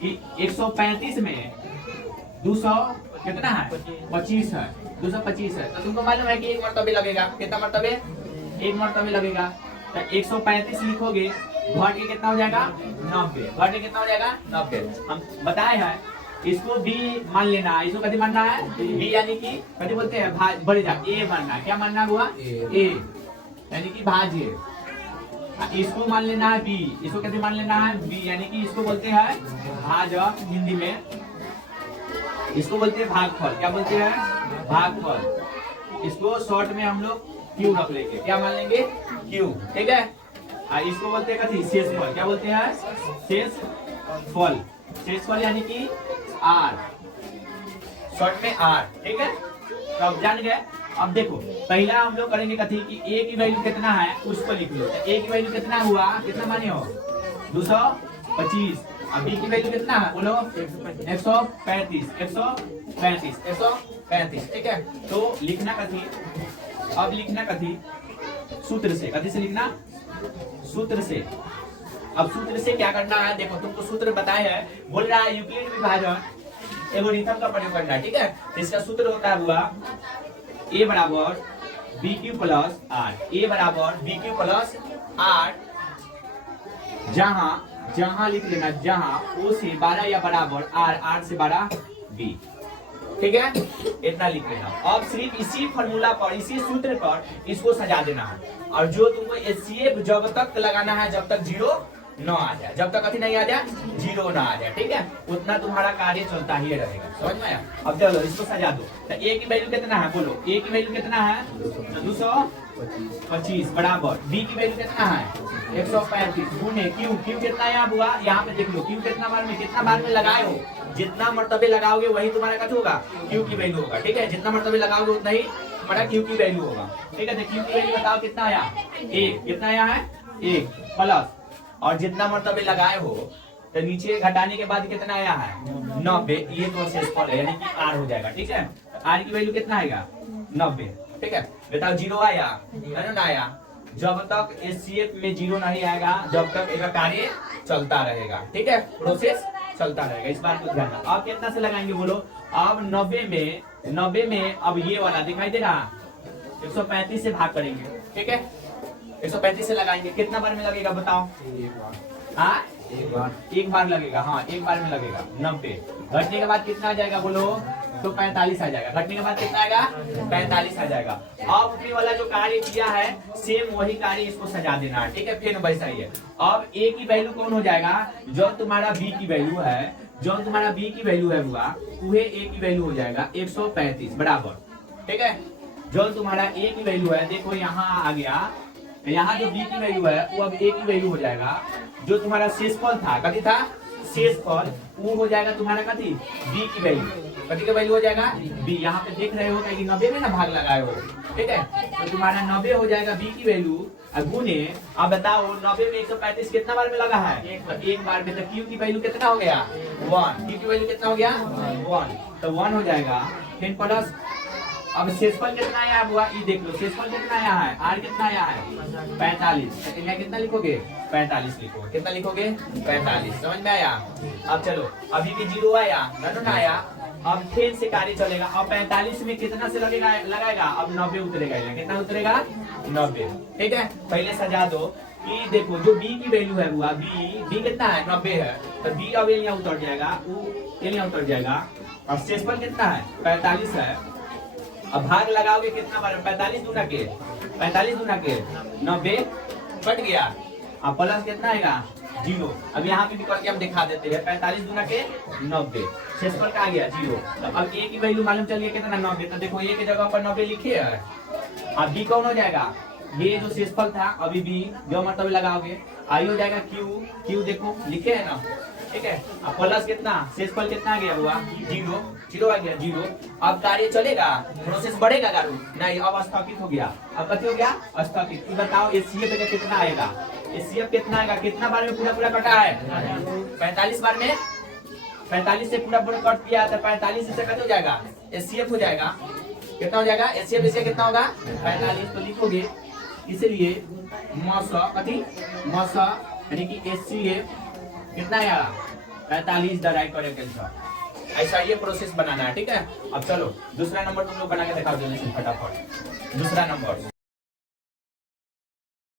कि 135 में 200 कितना है 25 है 225 है। तो तुमको मालूम है कि एक मरतबे लगेगा, कितना मरतबे एक मरतबे लगेगा। तो 135 लिखोगे घट के कितना हो जाएगा 90, घट के कितना हो जाएगा 90। हम बताए हैं इसको बी मान लेना है, इसको कभी मानना है बी यानी कि कभी बोलते हैं बढ़ जा ए मानना है, क्या मानना हुआ ए यानी कि भाज्य। इसको मान लेना है बी, इसको कैसे मान लेना है बी यानी कि इसको बोलते हैं भाजक हिंदी में, इसको बोलते हैं भागफल। क्या बोलते हैं भागफल। इसको शॉर्ट में हम लोग क्यू रख लेंगे, क्या मान लेंगे क्यू, ठीक है। इसको बोलते हैं कथी शेषफल, क्या बोलते हैं शेषफल। शेषफल यानी कि आर, शॉर्ट में आर, ठीक है। तो अब जान गए। अब देखो पहला हम लोग करेंगे कथी कि ए की वैल्यू कितना है उसको लिख लो। ए की वैल्यू कितना हुआ, कितना माने हो 225। अब बी की वैल्यू कितना है बोलो 135, ठीक है। तो लिखना कथी, अब लिखना कथी सूत्र से, कथी से लिखना सूत्र से। अब सूत्र से क्या करना है देखो, तुमको सूत्र बताया है, बोल रहा है यूक्लिड विभाजन एल्गोरिथम का प्रयोग करना है, ठीक है। तो इसका सूत्र होता हुआ ए बराबर बी क्यू प्लस आर, ए बराबर बी क्यू प्लस आर, जहां लिख लेना जहां ओ से 12 या बराबर आर, आर से 12 बी, ठीक है। इतना लिख लेना। अब सिर्फ इसी फॉर्मूला पर, इसी सूत्र पर इसको सजा देना है। और जो तुमको एचसीएफ जब तक लगाना है जब तक 0 न आ जाए, जब तक अति नहीं आ जाए 0 ना आ जाए, ठीक है, उतना तुम्हारा कार्य चलता ही रहेगा। समझ में आया। अब चलो इसको सजा दो। तो ए की वैल्यू कितना है बोलो, ए की वैल्यू कितना है 225 बराबर बी की वैल्यू कितना है 135 गुने क्यू, क्यू कितना यहाँ हुआ यहाँ पे देख लो, क्यू कितना बार में लगाए हो, जितना मर्तबे लगाओगे वही तुम्हारा कट होगा क्यू की वैल्यू होगा, ठीक है। जितना मर्तबे लगाओगे उतना ही तुम्हारा क्यू की वैल्यू होगा, ठीक है। तो क्यू की वैल्यू बताओ कितना आया 1, कितना आया है 1 प्लस, और जितना मर्तबे लगाए हो तो नीचे घटाने के बाद कितना आया है 90, ये तो शेषफल है यानी कि आर हो जाएगा, ठीक है। आर की वैल्यू कितना आएगा 90, ठीक है। बताओ 0 आया ना आया, जब तक एचसीएफ में 0 नहीं आएगा जब तक इसका कार्य चलता रहेगा, ठीक है, प्रोसेस चलता रहेगा, इस बात को ध्यान रखना। अब कितना से लगाएंगे बोलो, अब 90 में अब ये वाला दिखाई दे रहा 135 से भाग करेंगे, ठीक है। 135 से लगाएंगे, कितना बार में लगेगा बताओ हाँ एक बार लगेगा, हाँ एक बार में लगेगा 90। घटने के बाद कितना आ जाएगा बोलो तो 45 आ जाएगा, घटने के बाद कितना आएगा 45 आ जाएगा। अब अपने वाला जो कार्य किया है सेम वही कार्य इसको सजा देना है, ठीक है, फिर वैसा ही है। अब ए की वैल्यू कौन हो जाएगा, जो तुम्हारा बी की वैल्यू है, जो तुम्हारा बी की वैल्यू है हुआ वह ए की वैल्यू हो जाएगा 135 बराबर, ठीक है। जो तुम्हारा ए की वैल्यू है देखो यहाँ आ गया, यहाँ जो बी की वैल्यू है वो अब ए की वैल्यू हो जाएगा। जो तुम्हारा शेषफल था कथी था शेषफल, वो हो जाएगा तुम्हारा कथी बी की वैल्यू, कथी का वैल्यू हो जाएगा बी। यहाँ पे देख रहे हो कि 90 में ना भाग लगाए हो, ठीक है। तो तुम्हारा 90 हो जाएगा बी की वैल्यू गुने, अब बताओ 90 में 135 कितना बार में लगा है एक बार में। तो क्यू की वैल्यू कितना हो गया 1, क्यू की वैल्यू कितना हो गया 1, तो 1 हो जाएगा। फिर प्लस अब शेषफल कितना आया हुआ ये देख लो, शेषफल कितना आया है आर कितना आया है 45, तो कितना लिखोगे 45 लिखोगे, कितना लिखोगे 45, समझ में आया। अब चलो अभी भी 0 आया ना आया, अब फिर से कार्य चलेगा। अब 45 में कितना से लगाएगा अब 90 उतरेगा, कितना उतरेगा 90, ठीक है। पहले सजा दो कि देखो जो बी की वैल्यू है हुआ बी कितना है 90 है, तो बी अब यहाँ उतर जाएगा, यहाँ उतर जाएगा। और शेषफल कितना है 45 है, अब भाग लगाओगे कितना बार 45 दूना के 90 कट गया, अब प्लस कितना आएगा 0। अब यहाँ पे भी करके हम दिखा देते हैं 45 दूना के 90, शेषफल का आ गया 0। तो अब ए की वैल्यू मालूम चल गया कितना 90, तो देखो ए की जगह पर 90 लिखे है। अब बी कौन हो जाएगा, ये जो शेषफल था अभी बी जो मतलब लगाओगे आई हो जाएगा क्यू देखो लिखे है ना, ठीक है। अब प्लस कितना शेषफल कितना आ गया हुआ 0 आ गया 0। अब कार्य चलेगा, प्रोसेस बढ़ेगा गारू नहीं, अब स्थगित हो गया। अब कथी हो गया स्थगित। बताओ एचसीएफ का कितना आएगा, एचसीएफ कितना आएगा, कितना बार में पूरा कटा है 45 बार में, 45 से पूरा कट दिया तो 45 से कट हो जाएगा एचसीएफ हो जाएगा, कितना हो जाएगा एचसीएफ इसे कितना होगा 45। तो लिखोगे इसलिए मस यानी कि एचसीएफ कितना आया 45 द राइट करेक्ट आंसर। ऐसा ये प्रोसेस बनाना है, ठीक है। अब चलो दूसरा नंबर तुम लोग बना के दिखाओ जल्दी से फटाफट। दूसरा नंबर